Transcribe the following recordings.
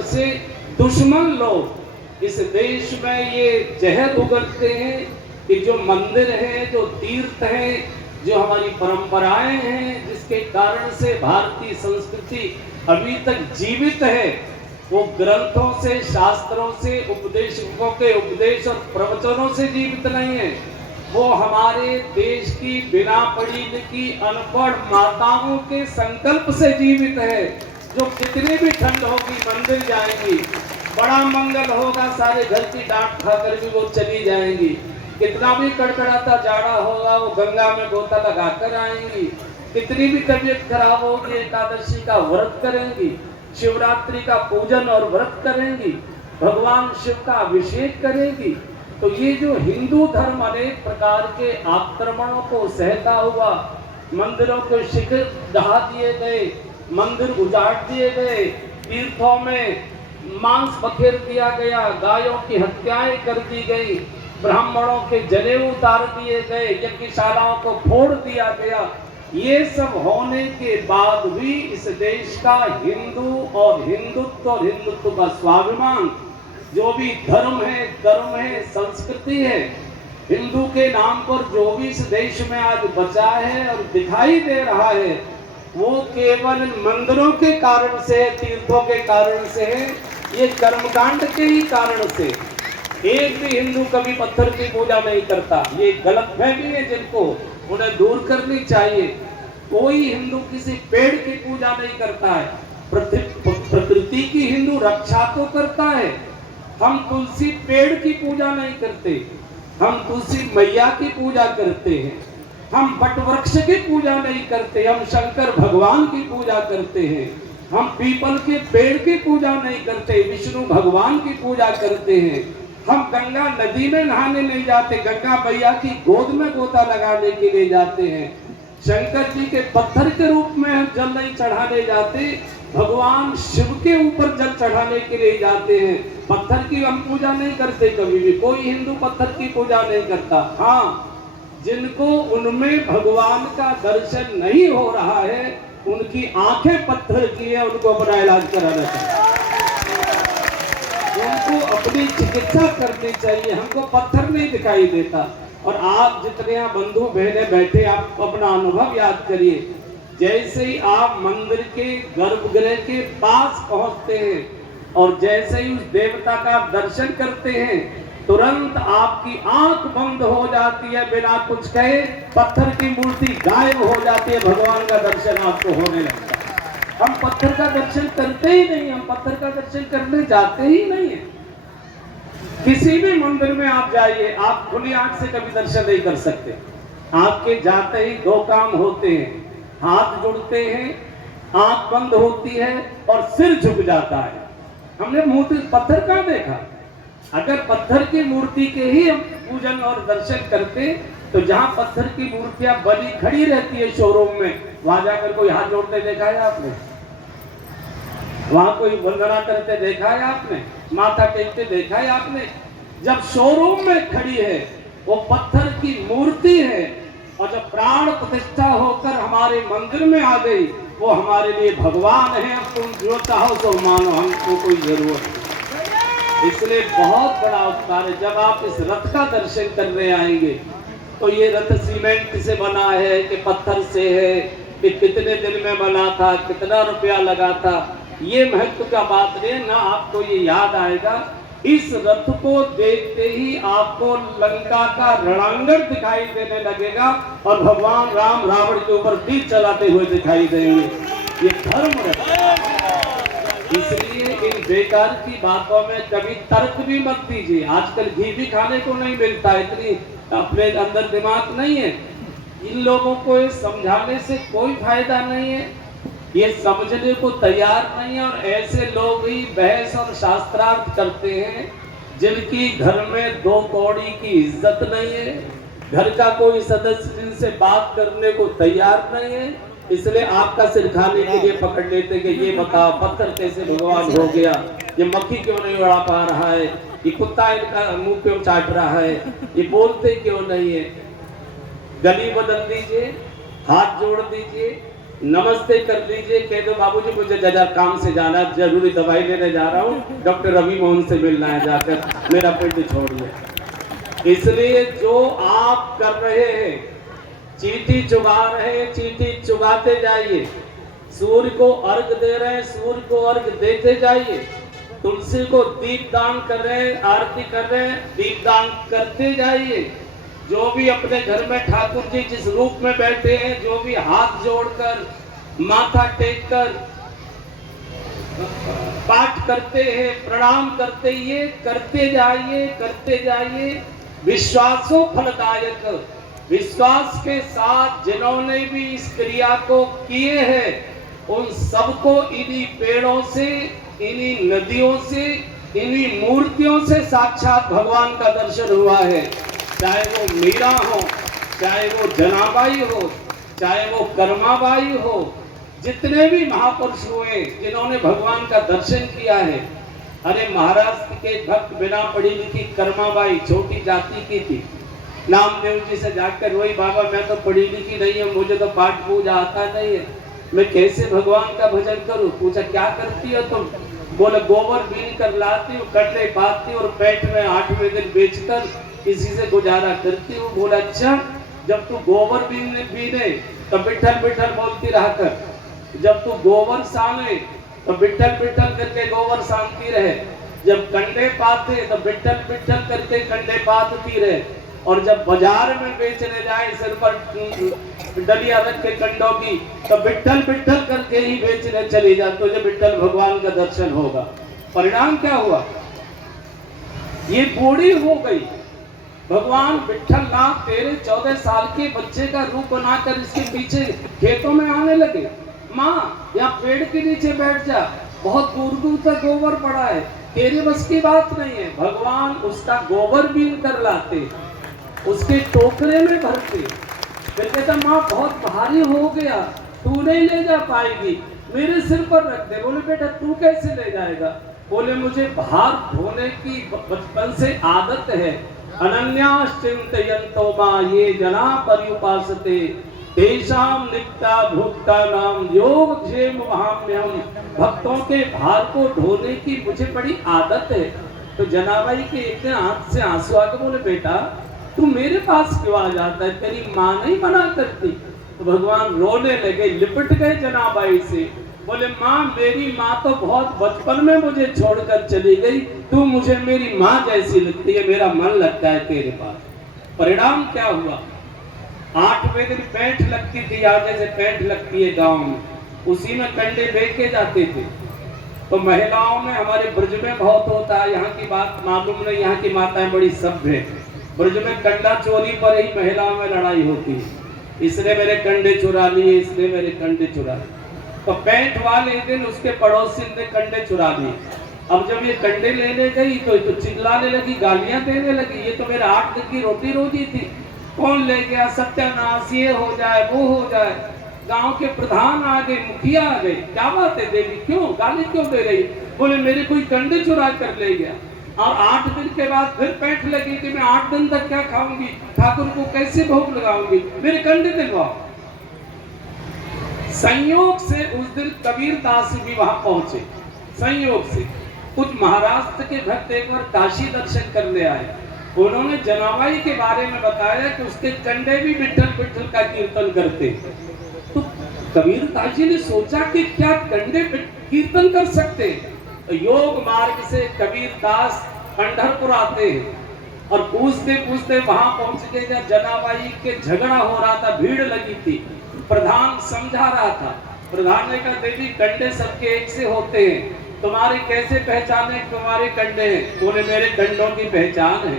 तरफ से दुश्मन लोग इस देश में ये जहर उगलते हैं कि जो मंदिर है, जो तीर्थ है, जो हमारी परंपराएं हैं, जिसके कारण से भारतीय संस्कृति अभी तक जीवित है, वो ग्रंथों से, शास्त्रों से, उपदेशकों के उपदेश और प्रवचनों से जीवित नहीं है। वो हमारे देश की बिना पढ़ी लिखी अनपढ़ माताओं के संकल्प से जीवित है, जो कितनी भी ठंड होगी मंदिर जाएंगी, बड़ा मंगल होगा, सारे घर की डांट खाकर भी वो चली जाएंगी। कितना भी कड़कड़ाता जाड़ा होगा, वो गंगा में गोता लगाकर आएंगी। कितनी भी तबीयत खराब होगी, एकादशी का व्रत करेंगी, शिवरात्रि का पूजन और व्रत करेंगी, भगवान शिव का अभिषेक करेंगी। तो ये जो हिंदू धर्म अनेक प्रकार के आक्रमणों को सहता हुआ, मंदिरों को शिखर ढहा दिए गए, मंदिर उजाड़ दिए गए, तीर्थों में मांस बखेर दिया गया, गायों की हत्याएं कर दी गई, ब्राह्मणों के जनेऊ उतार दिए गए, यज्ञशालाओं को फोड़ दिया गया। ये सब होने के बाद भी इस देश का हिंदू और हिंदुत्व का स्वाभिमान, जो भी धर्म है, कर्म है, संस्कृति है, हिंदू के नाम पर जो भी इस देश में आज बचा है और दिखाई दे रहा है, वो केवल मंदिरों के कारण से, तीर्थों के कारण से है, ये कर्मकांड के ही कारण से। एक भी हिंदू कभी पत्थर की पूजा नहीं करता। ये गलतफहमी है जिनको, उन्हें दूर करनी चाहिए। कोई हिंदू किसी पेड़ की पूजा नहीं करता है। प्रकृति की हिंदू रक्षा तो करता है। हम तुलसी पेड़ की पूजा नहीं करते, हम तुलसी मैया की पूजा करते हैं। हम बट वृक्ष की पूजा नहीं करते, हम शंकर भगवान की पूजा करते हैं। हम पीपल के पेड़ की पूजा नहीं करते, विष्णु भगवान की पूजा करते हैं। हम गंगा नदी में नहाने नहीं जाते, गंगा मैया की गोद में गोता लगाने के लिए जाते हैं। शंकर जी के पत्थर के रूप में हम जल नहीं चढ़ाने जाते, भगवान शिव के ऊपर जल चढ़ाने के लिए जाते हैं। पत्थर की हम पूजा नहीं करते कभी भी। कोई हिंदू पत्थर की पूजा नहीं करता। हाँ, जिनको उनमें भगवान का दर्शन नहीं हो रहा है, उनकी आंखें पत्थर की है, उनको अपना इलाज कराना चाहिए, उनको अपनी चिकित्सा करनी चाहिए। हमको पत्थर नहीं दिखाई देता। और आप जितने यहाँ बंधु बहने बैठे, आप अपना अनुभव याद करिए। जैसे ही आप मंदिर के गर्भगृह के पास पहुंचते हैं और जैसे ही उस देवता का दर्शन करते हैं, तुरंत आपकी आंख बंद हो जाती है, बिना कुछ कहे पत्थर की मूर्ति गायब हो जाती है, भगवान का दर्शन आपको होने लगता है। हम पत्थर का दर्शन करते ही नहीं, हम पत्थर का दर्शन करने जाते ही नहीं है। किसी भी मंदिर में आप जाइए, आप खुली आंख से कभी दर्शन नहीं कर सकते। आपके जाते ही दो काम होते हैं, हाथ जुड़ते हैं, आंख बंद होती है और सिर झुक जाता है। हमने मूर्ति पत्थर कहाँ देखा? अगर पत्थर की मूर्ति के ही हम पूजन और दर्शन करते, तो जहाँ पत्थर की मूर्तियां बनी खड़ी रहती है शोरूम में, वहां जाकर कोई हाथ जोड़ते देखा है आपने? वहां कोई वंदना करते देखा है आपने? माथा टेकते देखा है आपने? जब शोरूम में खड़ी है, वो पत्थर की मूर्ति है, और जब प्राण प्रतिष्ठा होकर हमारे मंदिर में आ गई, वो हमारे लिए भगवान है। अब तुम जो चाहो तो मानो, हमको कोई जरूरत नहीं। इसलिए बहुत बड़ा उपकार है। जब आप इस रथ का दर्शन करने आएंगे, तो ये रथ सीमेंट से बना है कि पत्थर से है, कि कितने दिन में बना था, कितना रुपया लगा था, ये महत्व का बात नहीं ना। आपको ये याद आएगा, इस रथ को देखते ही आपको लंका का रणांगण दिखाई देने लगेगा और भगवान राम रावण के ऊपर तीर चलाते हुए दिखाई देंगे। ये धर्म है। इसलिए इन बेकार की बातों में कभी तर्क भी मत दीजिए। आजकल घी भी खाने को नहीं मिलता, इतनी अपने अंदर दिमाग नहीं है। इन लोगों को समझाने से कोई फायदा नहीं है, ये समझने को तैयार नहीं है। और ऐसे लोग ही बहस और शास्त्रार्थ करते हैं जिनकी घर में दो कौड़ी की इज्जत नहीं है, घर का कोई सदस्य जिनसे बात करने को तैयार नहीं है, इसलिए आपका सिर खाने के लिए पकड़ लेते कि ये बताओ पत्थर कैसे भगवान हो गया, ये मक्खी क्यों नहीं उड़ा पा रहा है, ये कुत्ता इनका मुंह क्यों चाट रहा है, ये बोलते क्यों नहीं है। गली बदल दीजिए, हाथ जोड़ दीजिए, नमस्ते कर लीजिए, कह दो बाबूजी मुझे जरा काम से जाना, जरूरी दवाई लेने जा रहा हूँ, डॉक्टर रवि मोहन से मिलना है जाकर, मेरा पेट छोड़िए। इसलिए जो आप कर रहे हैं, चींटी चुगा रहे हैं, चींटी चुगाते जाइए। सूर्य को अर्घ दे रहे हैं, सूर्य को अर्घ देते जाइए। तुलसी को दीप दान कर रहे हैं, आरती कर रहे हैं, दीप दान करते जाइए। जो भी अपने घर में ठाकुर जी जिस रूप में बैठे हैं, जो भी हाथ जोड़कर माथा टेक कर पाठ करते हैं, प्रणाम करते, ये करते जाइए, करते जाइए। विश्वासो फलदायक, विश्वास के साथ जिन्होंने भी इस क्रिया को किए हैं, उन सबको इन्हीं पेड़ों से, इन्हीं नदियों से, इन्हीं मूर्तियों से साक्षात भगवान का दर्शन हुआ है। चाहे वो मीरा हो, चाहे वो जनाबाई हो, चाहे वो कर्माबाई हो, जितने भी महापुरुष हुए जिन्होंने भगवान का दर्शन किया है। अरे महाराष्ट्र के भक्त बिना पढ़ी लिखी कर्माबाई छोटी जाति की थी, नामदेव जी से जाकर रोई, बाबा मैं तो पढ़ी लिखी नहीं हूँ, मुझे तो पाठ पूजा आता नहीं है, मैं कैसे भगवान का भजन करूं। पूछा क्या करती हो तुम? बोले गोबर बीन कर लाती हूँ, कटरे पाती हूँ और पेट में 8वें दिन बेचकर किसी से गुजारा करती हूँ। बोला अच्छा, जब तू गोबर बीने तो बिठल बिठल बोलती रहा कर, जब तू गोबर साने तो बिठल बिठल करके गोबर सानती रहे, जब कंडे पाते तो बिठल बिठल करके कंडे पातती रहे, और जब बाजार में बेचने जाए सिर पर डलिया रख के कंडों की तो बिट्ठल बिट्ठल करके ही बेचने चली जा, तुझे बिट्ठल भगवान का दर्शन होगा। परिणाम क्या हुआ? ये बूढ़ी हो गई। भगवान बिट्ठल नाथ तेरे 14 साल के बच्चे का रूप बनाकर इसके पीछे खेतों में आने लगे। माँ यहाँ पेड़ के नीचे बैठ जा, बहुत दूर दूर तक गोबर पड़ा है, तेरे बस की बात नहीं है। भगवान उसका गोबर बीन कर लाते, उसके टोकरे में भरते, फिर कहता माँ बहुत भारी हो गया, तू नहीं ले जा पाएगी, मेरे सिर पर रख दे। बोले बेटा तू कैसे ले जाएगा? बोले मुझे भार ढोने की बचपन से आदत है। अनन्याश्चिन्तयन्तो मां ये जना पर्युपासते तेषां नित्या भुक्ता नाम योगक्षेम वहाम्यहम्। भक्तों के भार को ढोने की मुझे बड़ी आदत है। तो जनाबाई के एक दिन आंख से आंसू आ गए। बोले बेटा तू मेरे पास क्यों आ जाता है, तेरी माँ नहीं मना करती? तो भगवान रोने लगे, लिपट गए जनाबाई से। बोले माँ मेरी माँ तो बहुत बचपन में मुझे छोड़कर चली गई, तू मुझे मेरी माँ जैसी लगती है, मेरा मन लगता है तेरे पास। परिणाम क्या हुआ? 8वें दिन पैंठ लगती थी, आगे से पैंठ लगती है गांव में, उसी में कंडे बेचे जाते थे। तो महिलाओं में हमारे ब्रज में बहुत होता है, यहाँ की बात मालूम नहीं, यहाँ की माताएं बड़ी सभ्य है। ब्रज में कंडा चोरी पर ही महिलाओं में लड़ाई होती है, इसने मेरे कंडे चुरा लिए, इसने मेरे कंडे चुरा लिए। तो पैंठ वाले दिन उसके पड़ोसी ने कंडे चुरा लिए। अब जब ये कंडे लेने गई तो चिल्लाने लगी, गालियां देने लगी, ये तो मेरा 8 दिन की रोटी रोजी थी, कौन ले गया, सत्यानाश, ये हो जाए वो हो जाए। गांव के प्रधान आ गए, मुखिया आ गए, क्या बात है देवी, क्यों गाली क्यों दे रही? बोले मेरे कोई कंडे चुरा कर ले गया। और 8 दिन के बाद फिर पैंठ लगी कि मैं 8 दिन तक क्या खाऊंगी, ठाकुर को कैसे भोग लगाऊंगी, मेरे कंडे दिलवाओ। संयोग से उस दिन कबीर दास भी वहां पहुंचे। संयोग से कुछ महाराष्ट्र के भक्त एक बार काशी दर्शन करने आए, उन्होंने जनाबाई के बारे में बताया कि उसके कंडे भी विठल विठल का कीर्तन करते। तो कबीर दास जी ने सोचा कि क्या कंडे कीर्तन कर सकते? योग मार्ग से कबीर दास पंढरपुर आते हैं और पूछते पूछते वहां पहुंच गए जब जनाबाई के झगड़ा हो रहा था, भीड़ लगी थी। प्रधान समझा रहा था, प्रधान ने कहा देवी कंडे सबके एक से होते हैं, तुम्हारे कैसे पहचाने तुम्हारे कंडे हैं? बोले मेरे कंडों की पहचान है।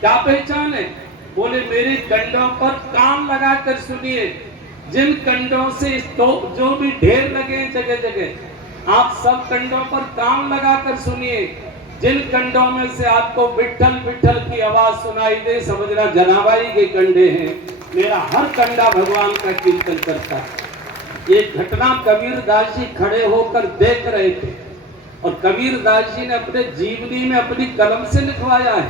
क्या पहचान है? बोले मेरे कंडों पर कान लगा कर सुनिए, जिन कंडों से जो भी ढेर लगे जगह जगह, आप सब कंडों पर कान लगा कर सुनिए, जिन कंडों में से आपको विठल विठल की आवाज सुनाई दे, समझना जनाबाई के कंडे हैं। मेरा हर कंडा भगवान का कीर्तन करता है। एक घटना कबीर दास जी खड़े होकर देख रहे थे और कबीर दास जी ने अपने जीवनी में अपनी कलम से लिखवाया है।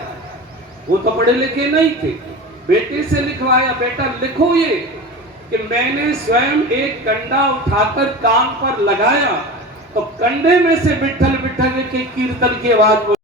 वो तो पढ़े लिखे नहीं थे, बेटे से लिखवाया, बेटा लिखो ये कि मैंने स्वयं एक कंडा उठाकर कान पर लगाया तो कंडे में से विठ्ठल विठ्ठल के कीर्तन की आवाज